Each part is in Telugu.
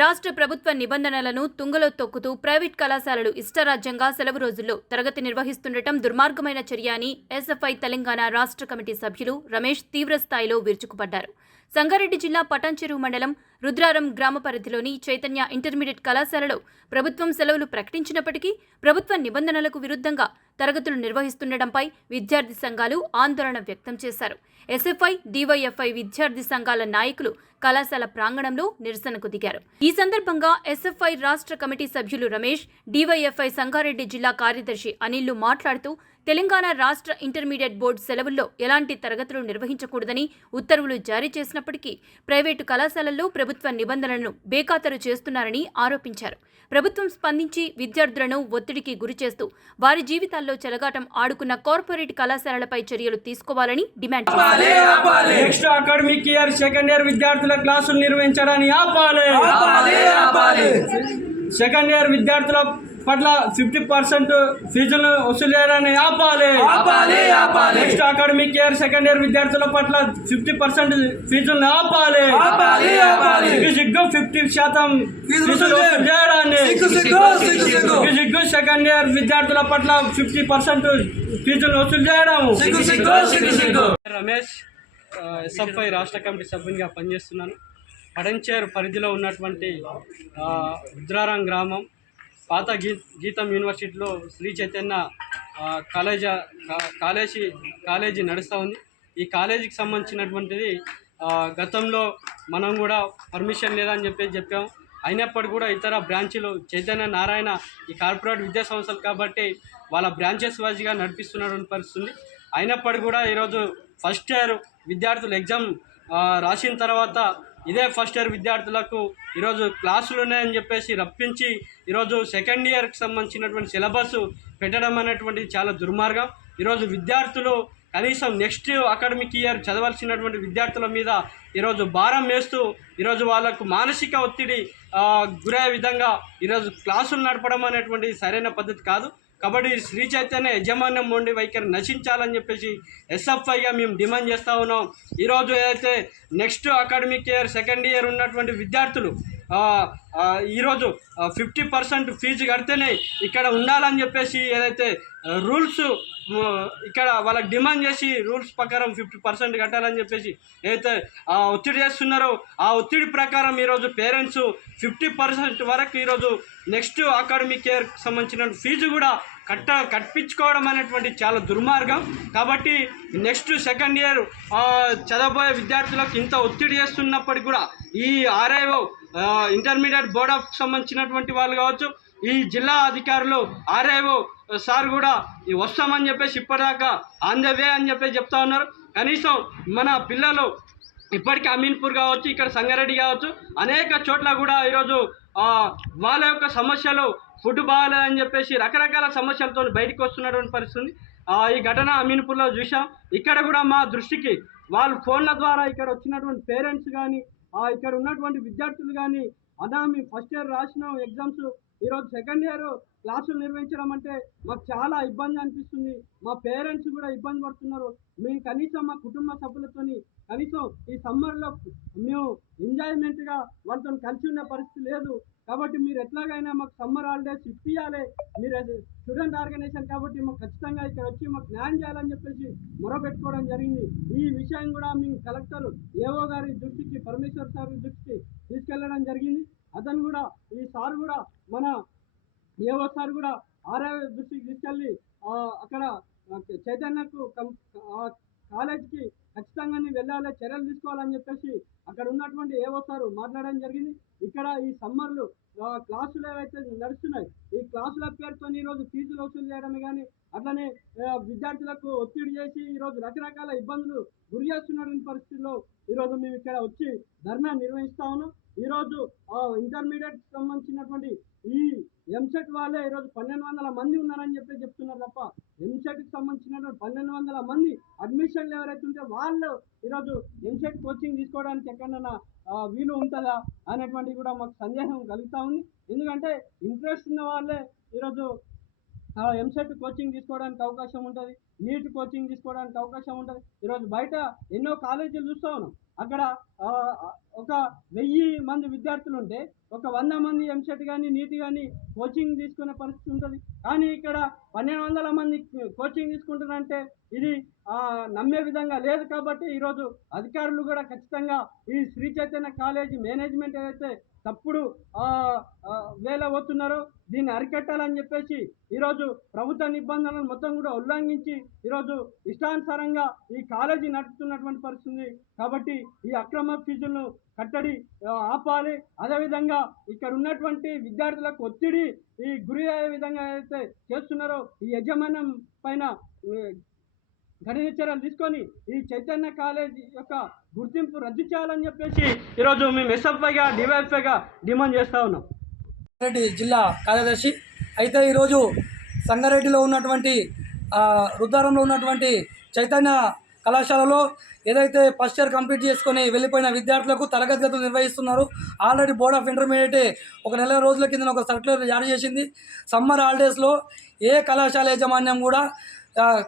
రాష్ట్ర ప్రభుత్వ నిబంధనలను తుంగలో తొక్కుతూ ప్రైవేట్ కళాశాలలు ఇష్టరాజ్యంగా సెలవు రోజుల్లో తరగతి నిర్వహిస్తుండటం దుర్మార్గమైన చర్య అని ఎస్ఎఫ్ఐ తెలంగాణ రాష్ట్ర కమిటీ సభ్యులు రమేష్ తీవ్రస్థాయిలో విరుచుకుపడ్డారు. సంగారెడ్డి జిల్లా పటాన్చెరు మండలం రుద్రారం గ్రామ పరిధిలోని చైతన్య ఇంటర్మీడియట్ కళాశాలలో ప్రభుత్వం సెలవులు ప్రకటించినప్పటికీ ప్రభుత్వ నిబంధనలకు విరుద్ధంగా తరగతులు నిర్వహిస్తుండటంపై విద్యార్థి సంఘాలు ఆందోళన వ్యక్తం చేశారు. ఎస్ఎఫ్ఐ, డివైఎఫ్ఐ విద్యార్థి సంఘాల నాయకులు కళాశాల ప్రాంగణంలో నిరసనకు దిగారు. ఈ సందర్భంగా ఎస్ఎఫ్ఐ రాష్ట్ర కమిటీ సభ్యులు రమేష్, డివైఎఫ్ఐ సంగారెడ్డి జిల్లా కార్యదర్శి అనిల్లు మాట్లాడుతూ తెలంగాణ రాష్ట్ర ఇంటర్మీడియట్ బోర్డు సెలవుల్లో ఎలాంటి తరగతులు నిర్వహించకూడదని ఉత్తర్వులు జారీ చేసినప్పటికీ ప్రైవేటు కళాశాలల్లో ప్రభుత్వ నిబంధనలను బేఖాతరు చేస్తున్నారని ఆరోపించారు. ప్రభుత్వం స్పందించి విద్యార్థులను ఒత్తిడికి గురిచేస్తూ వారి జీవితాల్లో చెలగాటం ఆడుకున్న కార్పొరేట్ కళాశాలలపై చర్యలు తీసుకోవాలని డిమాండ్ చేశారు. Next academic year second year విద్యార్థుల క్లాసులు నిర్వహించడాన్ని ఆపాలి. సెకండ్ ఇయర్ విద్యార్థుల పట్ల 50% ఫీజులను వసూలు చేయడాన్ని ఆపాలి. Next academic year second year విద్యార్థుల పట్ల 50% ఫీజులను ఆపాలి. సిగ్గు 50% ఫీజులు వసూలు చేయడాన్ని సిగ్గు సెకండ్ ఇయర్ విద్యార్థుల పట్ల 50% ఫీజులు వసూలు చేయడం. రమేష్, ఎస్ఎఫ్ఐ రాష్ట్ర కమిటీ సభ్యునిగా పనిచేస్తున్నాను. పటంచేరు పరిధిలో ఉన్నటువంటి రుద్రారం గ్రామం పాత గీతం యూనివర్సిటీలో శ్రీ చైతన్య కాలేజీ నడుస్తూ ఉంది. ఈ కాలేజీకి సంబంధించినటువంటిది గతంలో మనం కూడా పర్మిషన్ లేదని చెప్పాము. అయినప్పటికీ కూడా ఇతర బ్రాంచీలు చైతన్య నారాయణ ఈ కార్పొరేట్ విద్యా సంస్థలు కాబట్టి వాళ్ళ బ్రాంచెస్ వైజ్గా నడిపిస్తున్నటువంటి పరిస్థితుంది. అయినప్పటికీ కూడా ఈరోజు ఫస్ట్ ఇయర్ విద్యార్థులు ఎగ్జామ్ రాసిన తర్వాత ఇదే ఫస్ట్ ఇయర్ విద్యార్థులకు ఈరోజు క్లాసులు ఉన్నాయని చెప్పేసి రప్పించి ఈరోజు సెకండ్ ఇయర్కి సంబంధించినటువంటి సిలబస్ పెట్టడం అనేటువంటిది చాలా దుర్మార్గం. ఈరోజు విద్యార్థులు కనీసం నెక్స్ట్ అకాడమిక్ ఇయర్ చదవాల్సినటువంటి విద్యార్థుల మీద ఈరోజు భారం వేస్తూ ఈరోజు వాళ్ళకు మానసిక ఒత్తిడి గురయ్యే విధంగా ఈరోజు క్లాసులు నడపడం అనేటువంటిది సరైన పద్ధతి కాదు. కాబట్టి శ్రీ చైతన్య యజమాన్యం మొండి వైఖరి నశించాలని చెప్పేసి ఎస్ఎఫ్ఐగా మేము డిమాండ్ చేస్తూ ఉన్నాం. ఈరోజు ఏదైతే next academic year second year ఉన్నటువంటి విద్యార్థులు ఈరోజు 50% ఫీజు కడితేనే ఇక్కడ ఉండాలని చెప్పేసి ఏదైతే రూల్స్ ఇక్కడ వాళ్ళకి డిమాండ్ చేసి రూల్స్ ప్రకారం 50% కట్టాలని చెప్పేసి ఏదైతే ఒత్తిడి చేస్తున్నారో ఆ ఒత్తిడి ప్రకారం ఈరోజు పేరెంట్స్ 50% వరకు ఈరోజు నెక్స్ట్ అకాడమిక్ ఇయర్కి సంబంధించిన ఫీజు కూడా కట్టించుకోవడం అనేటువంటి చాలా దుర్మార్గం. కాబట్టి నెక్స్ట్ సెకండ్ ఇయర్ చదవబోయే విద్యార్థులకు ఇంత ఒత్తిడి చేస్తున్నప్పటికీ కూడా ఈ ఆర్ఐఓ ఇంటర్మీడియట్ బోర్డ్ ఆఫ్ సంబంధించినటువంటి వాళ్ళు కావచ్చు, ఈ జిల్లా అధికారులు ఆర్ఐఓ సార్ కూడా వస్తామని చెప్పేసి ఇప్పటిదాకా ఆన్ ద వే అని చెప్పేసి చెప్తా ఉన్నారు. కనీసం మన పిల్లలు ఇప్పటికీ అమీన్పూర్ కావచ్చు, ఇక్కడ సంగారెడ్డి కావచ్చు, అనేక చోట్ల కూడా ఈరోజు వాళ్ళ యొక్క సమస్యలు ఫుడ్ బాగాలేదని చెప్పేసి రకరకాల సమస్యలతో బయటకు వస్తున్నటువంటి పరిస్థితి. ఈ ఘటన అమీన్పూర్లో చూసాం. ఇక్కడ కూడా మా దృష్టికి వాళ్ళు ఫోన్ల ద్వారా ఇక్కడ వచ్చినటువంటి పేరెంట్స్ కానీ ఇక్కడ ఉన్నటువంటి విద్యార్థులు కానీ అన్నా మేము ఫస్ట్ ఇయర్ రాసినాం ఎగ్జామ్స్, ఈరోజు సెకండ్ ఇయర్ క్లాసులు నిర్వహించడం అంటే మాకు చాలా ఇబ్బంది అనిపిస్తుంది. మా పేరెంట్స్ కూడా ఇబ్బంది పడుతున్నారు. మేము కనీసం మా కుటుంబ సభ్యులతోని కనీసం ఈ సమ్మర్లో మేము ఎంజాయ్మెంట్గా వాళ్ళతో కలిసి ఉన్న పరిస్థితి లేదు. కాబట్టి మీరు ఎట్లాగైనా మాకు సమ్మర్ హాలిడేస్ ఇప్పియాలి. మీరు స్టూడెంట్ ఆర్గనైజేషన్ కాబట్టి మాకు ఖచ్చితంగా ఇక్కడ వచ్చి మాకు న్యాయం చేయాలని చెప్పేసి మొరపెట్టుకోవడం జరిగింది. ఈ విషయం కూడా మేము కలెక్టర్ ఏఓ గారి దృష్టికి, పరమేశ్వర్ సార్ దృష్టికి తీసుకెళ్లడం జరిగింది. అతను కూడా ఈ సార్ కూడా మన ఏఓ సార్ కూడా ఆర్ఐ దృష్టికి తీసుకెళ్ళి అక్కడ చైతన్యకు కాలేజీకి ఖచ్చితంగా వెళ్ళాలి, చర్యలు తీసుకోవాలని చెప్పేసి అక్కడ ఉన్నటువంటి ఏఓ సార్ మాట్లాడడం జరిగింది. ఇక్కడ ఈ సమ్మర్లు క్లాసులు ఏవైతే నడుస్తున్నాయి ఈ క్లాసుల పేరుతో ఈరోజు ఫీజులు వసూలు చేయడమే కానీ అట్లనే విద్యార్థులకు ఒత్తిడి చేసి ఈరోజు రకరకాల ఇబ్బందులు గురి చేస్తున్నటువంటి పరిస్థితుల్లో ఈరోజు మేము ఇక్కడ వచ్చి ధర్నా నిర్వహిస్తా ఉన్నాం. ఈరోజు ఇంటర్మీడియట్ సంబంధించినటువంటి ఈ ఎంసెట్ వాళ్ళే ఈరోజు 1200 మంది ఉన్నారని చెప్పి చెప్తున్నారు తప్ప ఎంసెట్కి సంబంధించినటువంటి 1200 మంది అడ్మిషన్లు ఎవరైతే ఉంటే వాళ్ళు ఈరోజు ఎంసెట్ కోచింగ్ తీసుకోవడానికి ఎక్కడన్నా వీలు ఉంటుందా అనేటువంటిది కూడా మాకు సందేహం కలుగుతూ ఉంది. ఎందుకంటే ఇంట్రెస్ట్ ఉన్న వాళ్ళే ఈరోజు ఎంసెట్ కోచింగ్ తీసుకోవడానికి అవకాశం ఉంటుంది, నీట్ కోచింగ్ తీసుకోవడానికి అవకాశం ఉంటుంది. ఈరోజు బయట ఎన్నో కాలేజీలు చూస్తూ ఉన్నాం. అక్కడ ఒక 1000 మంది విద్యార్థులు ఉంటే ఒక 100 మంది ఎంసెట్ కానీ నీట్ కానీ కోచింగ్ తీసుకునే పరిస్థితి ఉంటుంది. కానీ ఇక్కడ 1200 మంది కోచింగ్ తీసుకుంటారంటే ఇది నమ్మే విధంగా లేదు. కాబట్టి ఈరోజు అధికారులు కూడా ఖచ్చితంగా ఈ శ్రీ చైతన్య కాలేజీ మేనేజ్మెంట్ ఏదైతే తప్పుడు వేల పోతున్నారో దీన్ని అరికట్టాలని చెప్పేసి ఈరోజు ప్రభుత్వ నిబంధనలను మొత్తం కూడా ఉల్లంఘించి ఈరోజు ఇష్టానుసారంగా ఈ కాలేజీ నడుపుతున్నటువంటి పరిస్థితి. కాబట్టి ఈ అక్రమ ఫీజులను కట్టడి ఆపాలి. అదేవిధంగా ఇక్కడ ఉన్నటువంటి విద్యార్థులకు ఒత్తిడి ఈ గురి అయ్యే విధంగా అయితే చేస్తున్నారో ఈ యజమాన్యం పైన కఠిన చర్యలు తీసుకొని ఈ చైతన్య కాలేజీ యొక్క గుర్తింపు రద్దు చేయాలని చెప్పేసి ఈరోజు మేము ఎస్ఎఫ్ఐగా డివైఎఫ్ఐగా డిమాండ్ చేస్తూ ఉన్నాం. సంగారెడ్డి జిల్లా కార్యదర్శి అయితే ఈరోజు సంగారెడ్డిలో ఉన్నటువంటి రుద్దారంలో ఉన్నటువంటి చైతన్య కళాశాలలో ఏదైతే ఫస్ట్ ఇయర్ కంప్లీట్ చేసుకొని వెళ్ళిపోయిన విద్యార్థులకు తరగతి గదులు నిర్వహిస్తున్నారు. ఆల్రెడీ బోర్డ్ ఆఫ్ ఇంటర్మీడియట్ ఒక నెల రోజుల కింద ఒక సర్క్యులర్ జారీ చేసింది. సమ్మర్ హాలిడేస్లో ఏ కళాశాల యాజమాన్యం కూడా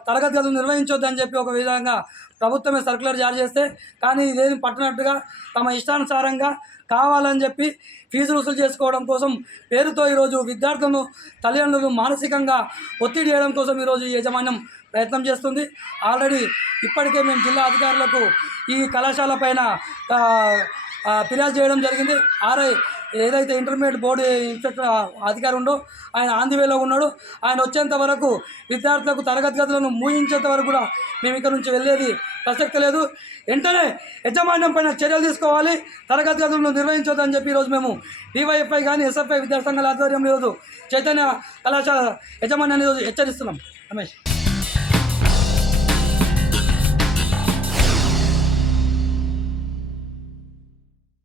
తరగతి గదులు నిర్వహించొద్దని చెప్పి ఒక విధంగా ప్రభుత్వమే సర్క్యులర్ జారీ చేస్తే కానీ ఇదేమి పట్టినట్టుగా తమ ఇష్టానుసారంగా కావాలని చెప్పి ఫీజులు వసూలు చేసుకోవడం కోసం పేరుతో ఈరోజు విద్యార్థులను తల్లిదండ్రులు మానసికంగా ఒత్తిడి చేయడం కోసం ఈరోజు ఈ యాజమాన్యం ప్రయత్నం చేస్తుంది. ఆల్రెడీ ఇప్పటికే మేము జిల్లా అధికారులకు ఈ కళాశాల పైన ఫిర్యాదు చేయడం జరిగింది. ఆర్ఐ ఏదైతే ఇంటర్మీడియట్ బోర్డు ఇన్స్పెక్టర్ అధికారి ఉండో ఆయన ఆందివేలో ఉన్నాడు. ఆయన వచ్చేంత వరకు విద్యార్థులకు తరగతి గదులను మూయించేంత వరకు కూడా మేము ఇక్కడ నుంచి వెళ్ళేది ప్రసక్తి లేదు. వెంటనే యజమాన్యం పైన చర్యలు తీసుకోవాలి, తరగతి గదులను నిర్వహించొద్దని చెప్పి ఈరోజు మేము డివైఎఫ్ఐ కానీ ఎస్ఎఫ్ఐ విద్యార్థి సంఘాల ఆధ్వర్యంలో ఈరోజు చైతన్య కళాశాల యజమాన్యాన్ని ఈరోజు హెచ్చరిస్తున్నాం. రమేష్.